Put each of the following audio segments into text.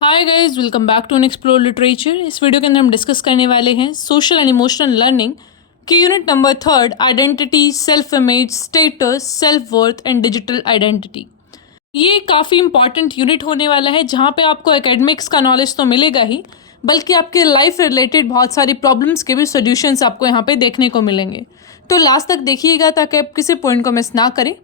Hi guys, welcome back to explore literature. इस video के अंदर हम डिस्कस करने वाले हैं सोशल एंड इमोशनल लर्निंग की unit number 3, identity, self image, status, self worth and digital identity. ये काफ़ी इंपॉर्टेंट यूनिट होने वाला है जहाँ पे आपको एकेडमिक्स का नॉलेज तो मिलेगा ही, बल्कि आपके लाइफ रिलेटेड बहुत सारी प्रॉब्लम्स के भी सोल्यूशंस आपको यहाँ पे देखने को मिलेंगे। तो लास्ट तक देखिएगा ताकि आप किसी पॉइंट को मिस ना करें।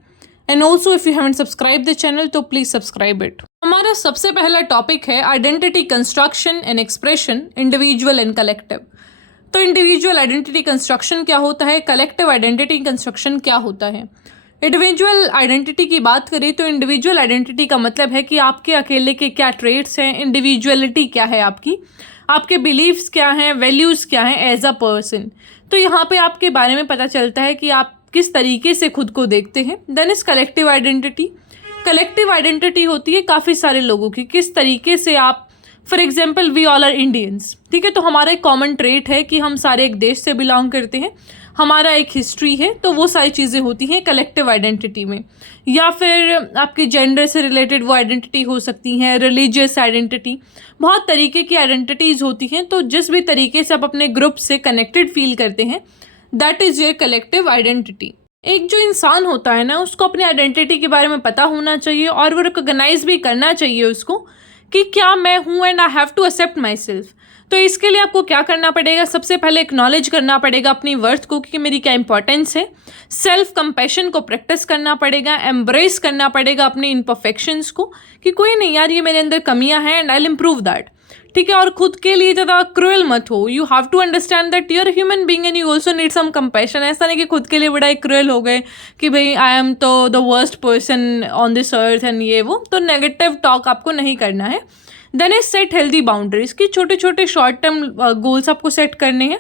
And also if you haven't subscribe the channel तो प्लीज़ सब्सक्राइब इट। हमारा सबसे पहला टॉपिक है identity construction and expression, individual and collective. तो इंडिविजुअल आइडेंटिटी कंस्ट्रक्शन क्या होता है, कलेक्टिव आइडेंटिटी कंस्ट्रक्शन क्या होता है। इंडिविजुअल आइडेंटिटी की बात करें तो इंडिविजुअल आइडेंटिटी का मतलब है कि आपके अकेले के क्या ट्रेट्स हैं, इंडिविजुअलिटी क्या है आपकी, आपके बिलीव्स क्या हैं, वैल्यूज़ क्या हैं एज अ पर्सन। तो यहाँ पे आपके बारे में पता चलता है कि आप किस तरीके से खुद को देखते हैं। Then is collective identity. Collective identity होती है काफ़ी सारे लोगों की, किस तरीके से आप, for example we all are Indians, ठीक है, तो हमारा एक कॉमन ट्रेट है कि हम सारे एक देश से बिलोंग करते हैं, हमारा एक हिस्ट्री है, तो वो सारी चीज़ें होती हैं कलेक्टिव आइडेंटिटी में। या फिर आपकी जेंडर से रिलेटेड वो आइडेंटिटी हो सकती हैं, रिलीजियस आइडेंटिटी, बहुत तरीके की आइडेंटिटीज़ होती हैं। तो जिस भी तरीके से आप अपने ग्रुप से कनेक्टेड फील करते हैं, that is your collective identity. एक जो इंसान होता है ना, उसको अपनी आइडेंटिटी के बारे में पता होना चाहिए और वो रिकॉग्नाइज भी करना चाहिए उसको कि क्या मैं हूँ, and I have to accept my self. तो इसके लिए आपको क्या करना पड़ेगा, सबसे पहले एक्नॉलेज करना पड़ेगा अपनी वर्थ को कि मेरी क्या इंपॉर्टेंस है। सेल्फ कंपैशन को प्रैक्टिस करना पड़ेगा, एम्ब्रेस करना पड़ेगा अपने इम्परफेक्शंस को कि कोई नहीं यार, ये मेरे अंदर कमियां हैं and I will improve that, ठीक है। और खुद के लिए ज़्यादा क्रूएल मत हो। You have to understand that you are human being and you also need some compassion. ऐसा नहीं कि खुद के लिए बड़ा ही क्रूएल हो गए कि भाई आई एम तो the worst person on this earth and ये वो, तो नेगेटिव टॉक आपको नहीं करना है। Then is set healthy boundaries की छोटे छोटे शॉर्ट टर्म गोल्स आपको सेट करने हैं,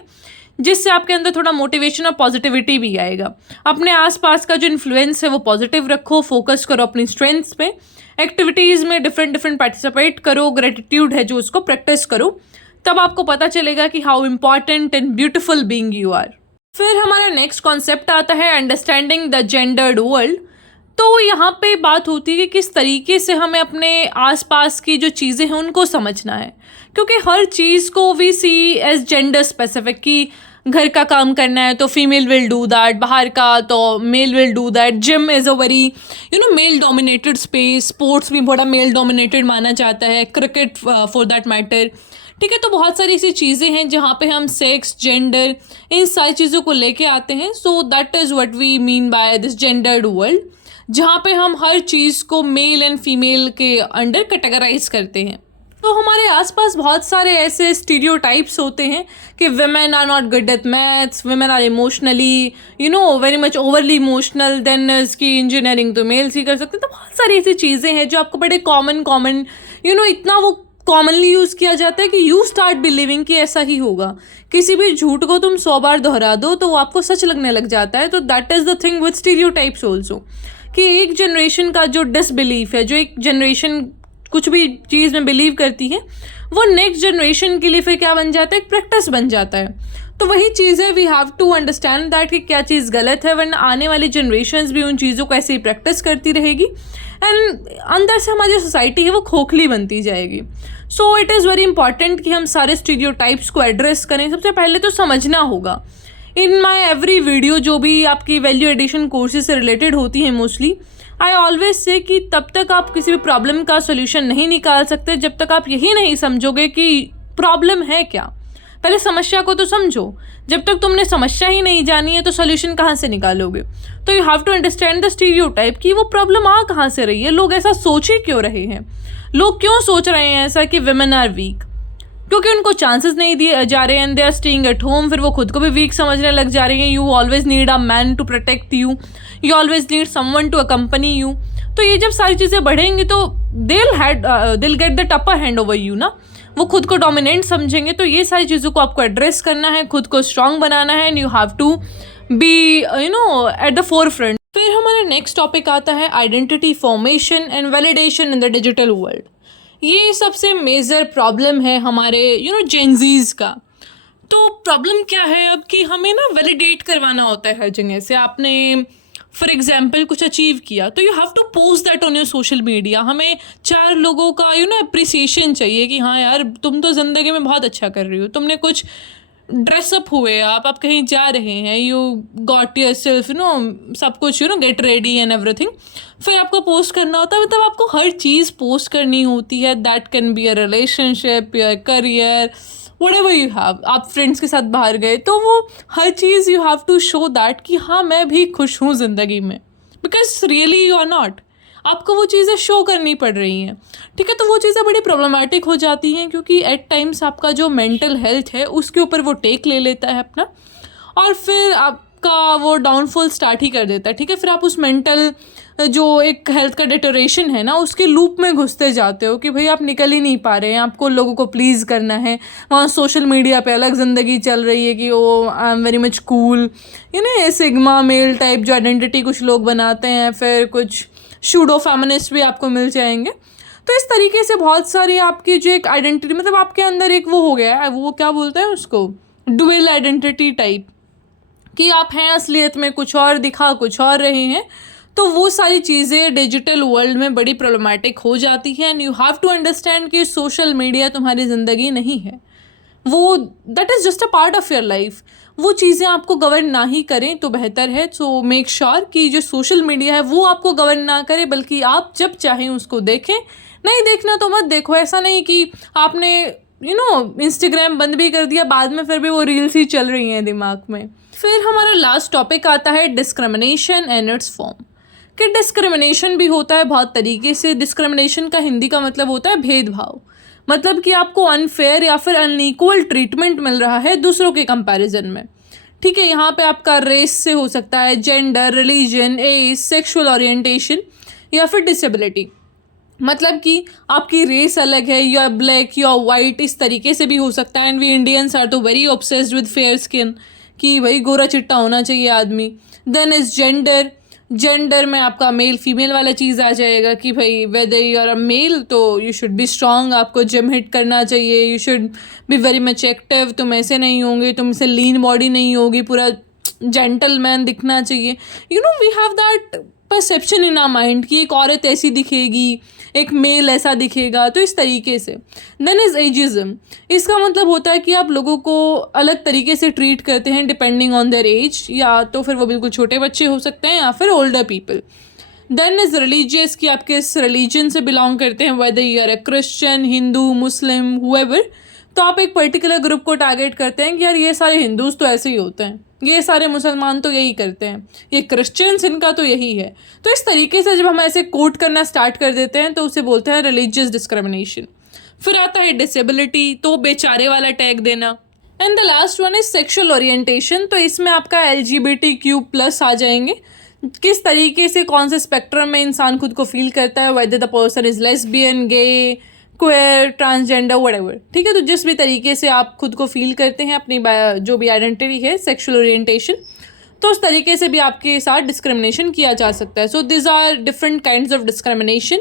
जिससे आपके अंदर थोड़ा मोटिवेशन और पॉजिटिविटी भी आएगा। अपने आसपास का जो इन्फ्लुएंस है वो पॉजिटिव रखो, फोकस करो अपनी स्ट्रेंथ्स पे, एक्टिविटीज़ में डिफरेंट पार्टिसिपेट करो, ग्रेटिट्यूड है जो उसको प्रैक्टिस करो, तब आपको पता चलेगा कि how important and beautiful being you are. फिर हमारा नेक्स्ट कॉन्सेप्ट आता है अंडरस्टैंडिंग द जेंडर्ड वर्ल्ड। तो यहाँ पे बात होती है कि किस तरीके से हमें अपने आसपास की जो चीज़ें हैं उनको समझना है, क्योंकि हर चीज़ को we see as gender specific, कि घर का काम करना है तो फीमेल विल डू दैट, बाहर का तो male will do that, gym is a very male dominated space, sports भी बड़ा मेल डोमिनेटेड माना जाता है, क्रिकेट फॉर दैट मैटर, ठीक है। तो बहुत सारी ऐसी चीज़ें हैं जहाँ पे हम सेक्स, जेंडर, इन सारी चीज़ों को लेके आते हैं। So that is what we mean by this gendered world, जहाँ पे हम हर चीज़ को मेल एंड फीमेल के अंडर कैटेगराइज करते हैं। तो हमारे आसपास बहुत सारे ऐसे स्टीरियोटाइप्स होते हैं कि women are not good at maths, women are emotionally very much overly emotional, then इसकी इंजीनियरिंग तो मेल्स ही कर सकते हैं। तो बहुत सारी ऐसी चीज़ें हैं जो आपको बड़े कॉमन इतना वो कॉमनली यूज़ किया जाता है कि यू स्टार्ट बिलीविंग कि ऐसा ही होगा। किसी भी झूठ को तुम 100 बार दोहरा दो तो वो आपको सच लगने लग जाता है। तो that is the thing with stereotypes also, कि एक जनरेशन का जो डिसबिलीफ है, जो एक जनरेशन कुछ भी चीज़ में बिलीव करती है, वो नेक्स्ट जनरेशन के लिए फिर क्या बन जाता है, एक प्रैक्टिस बन जाता है। तो वही चीज़ है, we have to understand that कि क्या चीज़ गलत है, वरना आने वाली जनरेशन्स भी उन चीज़ों को ऐसे ही प्रैक्टिस करती रहेगी एंड अंदर से हमारी जो सोसाइटी है वो खोखली बनती जाएगी। So it is very important कि हम सारे स्टीरियोटाइप्स को एड्रेस करें। सबसे पहले तो समझना होगा। इन माई एवरी वीडियो जो भी आपकी वैल्यू एडिशन कोर्सेज से रिलेटेड होती हैं मोस्टली, आई ऑलवेज से कि तब तक आप किसी भी प्रॉब्लम का सोल्यूशन नहीं निकाल सकते जब तक आप यही नहीं समझोगे कि प्रॉब्लम है क्या। पहले समस्या को तो समझो। जब तक तुमने समस्या ही नहीं जानी है तो सोल्यूशन कहाँ से निकालोगे। तो you have to understand the stereotype कि वो प्रॉब्लम आ कहाँ से रही है, लोग ऐसा सोच ही क्यों रहे हैं, लोग क्यों सोच रहे हैं ऐसा कि वुमेन आर वीक, क्योंकि उनको चांसेस नहीं दिए जा रहे हैं and they are staying at home. फिर वो खुद को भी वीक समझने लग जा रही हैं। You always need a man to protect you, you always need someone to accompany you. तो ये जब सारी चीज़ें बढ़ेंगी तो they'll get the upper hand over you ना, वो खुद को डोमिनेंट समझेंगे। तो ये सारी चीज़ों को आपको एड्रेस करना है, खुद को स्ट्रांग बनाना है and you have to be at the forefront. फिर हमारा नेक्स्ट टॉपिक आता है identity formation and validation in the digital world. ये सबसे मेजर प्रॉब्लम है हमारे जेंजीज का। तो प्रॉब्लम क्या है अब कि हमें ना वैलिडेट करवाना होता है हर जगह से। आपने फॉर एग्जाम्पल कुछ अचीव किया तो you have to post that on your social media. हमें 4 लोगों का अप्रिसिएशन चाहिए कि हाँ यार तुम तो ज़िंदगी में बहुत अच्छा कर रही हो, तुमने कुछ ड्रेसअप हुए, आप कहीं जा रहे हैं, यू गॉट योर सेल्फ सब कुछ गेट रेडी एंड एवरीथिंग, फिर आपको पोस्ट करना होता है। मतलब आपको हर चीज़ पोस्ट करनी होती है। That can be a relationship, your career, whatever you have। आप फ्रेंड्स के साथ बाहर गए तो वो हर चीज़ you have to show that कि हाँ मैं भी खुश हूँ ज़िंदगी में, because really you are not. आपको वो चीज़ें शो करनी पड़ रही हैं, ठीक है। तो वो चीज़ें बड़ी प्रॉब्लमेटिक हो जाती हैं क्योंकि एट टाइम्स आपका जो मेंटल हेल्थ है उसके ऊपर वो टेक ले लेता है अपना, और फिर आपका वो डाउनफॉल स्टार्ट ही कर देता है, ठीक है। फिर आप उस मेंटल जो एक हेल्थ का डिटोरेशन है ना उसके लूप में घुसते जाते हो कि भाई आप निकल ही नहीं पा रहे हैं, आपको लोगों को प्लीज़ करना है। वहाँ सोशल मीडिया पे अलग ज़िंदगी चल रही है कि oh I am very much cool, sigma male type जो आइडेंटिटी कुछ लोग बनाते हैं, फिर कुछ शूडो फेमिनिस्ट भी आपको मिल जाएंगे। तो इस तरीके से बहुत सारी आपकी जो एक आइडेंटिटी, मतलब आपके अंदर एक वो हो गया है, वो क्या बोलते हैं उसको, डुअल आइडेंटिटी टाइप, कि आप हैं असलियत में कुछ और, दिखा कुछ और रहे हैं। तो वो सारी चीज़ें डिजिटल वर्ल्ड में बड़ी प्रॉब्लमेटिक हो जाती हैं। And you have to understand कि सोशल मीडिया तुम्हारी ज़िंदगी नहीं है, वो that is just a part of your life. वो चीज़ें आपको गवर्न ना ही करें तो बेहतर है। सो मेक श्योर कि जो सोशल मीडिया है वो आपको गवर्न ना करे, बल्कि आप जब चाहें उसको देखें। नहीं देखना तो मत देखो। ऐसा नहीं कि आपने इंस्टाग्राम बंद भी कर दिया, बाद में फिर भी वो रील्स ही चल रही हैं दिमाग में। फिर हमारा लास्ट टॉपिक आता है डिस्क्रिमिनेशन एंड इट्स फॉर्म। कि डिस्क्रिमिनेशन भी होता है बहुत तरीके से। डिस्क्रिमिनेशन का हिंदी का मतलब होता है भेदभाव, मतलब कि आपको अनफेयर या फिर अनइक्वल ट्रीटमेंट मिल रहा है दूसरों के कंपैरिजन में, ठीक है। यहाँ पे आपका रेस से हो सकता है, gender, religion, age, sexual orientation या फिर डिसेबिलिटी। मतलब कि आपकी रेस अलग है, you are black, you are white, इस तरीके से भी हो सकता है। एंड वी इंडियंस आर तो very obsessed with fair skin कि भाई गोरा चिट्टा होना चाहिए आदमी। Then is gender. जेंडर में आपका मेल फीमेल वाला चीज़ आ जाएगा कि भाई whether you are a male तो यू शुड बी स्ट्रॉन्ग, आपको जिम हिट करना चाहिए, you should be very much active, तुम ऐसे नहीं होंगे, तुम से लीन बॉडी नहीं होगी, पूरा जेंटलमैन दिखना चाहिए। We have that perception in our mind कि एक औरत ऐसी दिखेगी, एक मेल ऐसा दिखेगा, तो इस तरीके से। Then is ageism. इसका मतलब होता है कि आप लोगों को अलग तरीके से ट्रीट करते हैं डिपेंडिंग ऑन देयर एज, या तो फिर वो बिल्कुल छोटे बच्चे हो सकते हैं या फिर older people. Then is religious कि आप किस रिलीजन से बिलोंग करते हैं, whether you are a Christian, Hindu, Muslim, whoever. तो आप एक पर्टिकुलर ग्रुप को टारगेट करते हैं कि यार ये सारे हिंदूज तो ऐसे ही होते हैं, ये सारे मुसलमान तो यही करते हैं, ये क्रिश्चियंस इनका तो यही है। तो इस तरीके से जब हम ऐसे कोट करना स्टार्ट कर देते हैं तो उसे बोलते हैं रिलीजियस डिस्क्रिमिनेशन। फिर आता है डिसेबिलिटी, तो बेचारे वाला टैग देना। And the last one is sexual orientation. तो इसमें आपका LGBTQ+ आ जाएंगे। किस तरीके से, कौन से स्पेक्ट्रम में इंसान खुद को फील करता है, whether the person is lesbian, gay, queer, transgender, whatever, ठीक है। तो जिस भी तरीके से आप खुद को फील करते हैं, अपनी जो भी आइडेंटिटी है, सेक्सुअल ओरिएंटेशन, तो उस तरीके से भी आपके साथ डिस्क्रिमिनेशन किया जा सकता है। So this are different kinds of discrimination.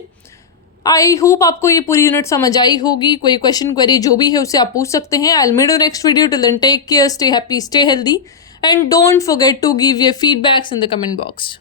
I hope आपको ये पूरी यूनिट समझ आई होगी। कोई क्वेश्चन, क्वेरी जो भी है उसे आप पूछ सकते हैं। I will meet you next video. Till then take care, stay happy, stay healthy, and don't forget to give your feedbacks in the comment box.